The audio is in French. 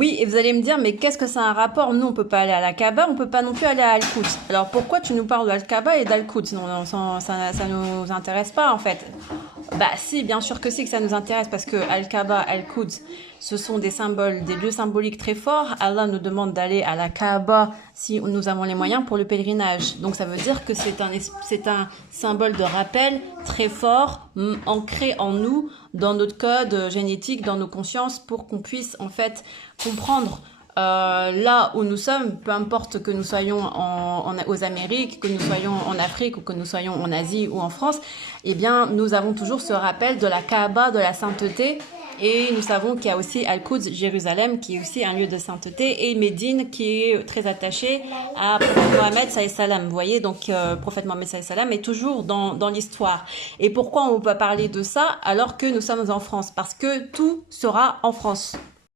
Oui, et vous allez me dire, mais qu'est-ce que ça a un rapport? Nous, on peut pas aller à la Kaaba, on peut pas non plus aller à Al-Quds. Alors pourquoi tu nous parles d'Al-Kaaba et d'Al-Quds? Non, non, ça nous intéresse pas en fait. Bah si, bien sûr que si que ça nous intéresse parce que Al-Kaaba, Al-Quds, ce sont des symboles, des lieux symboliques très forts. Allah nous demande d'aller à la Kaaba si nous avons les moyens pour le pèlerinage. Donc ça veut dire que c'est un symbole de rappel très fort, ancré en nous, dans notre code génétique, dans nos consciences, pour qu'on puisse en fait comprendre là où nous sommes, peu importe que nous soyons aux Amériques, que nous soyons en Afrique ou que nous soyons en Asie ou en France, eh bien, nous avons toujours ce rappel de la Kaaba, de la sainteté. Et nous savons qu'il y a aussi Al-Quds, Jérusalem, qui est aussi un lieu de sainteté, et Médine, qui est très attaché à Prophète Mohammed, sallallahu alayhi wa sallam. Vous voyez, donc Prophète Mohammed, sallallahu alayhi wa sallam, est toujours dans l'histoire. Et pourquoi on peut parler de ça alors que nous sommes en France? Parce que tout sera en France.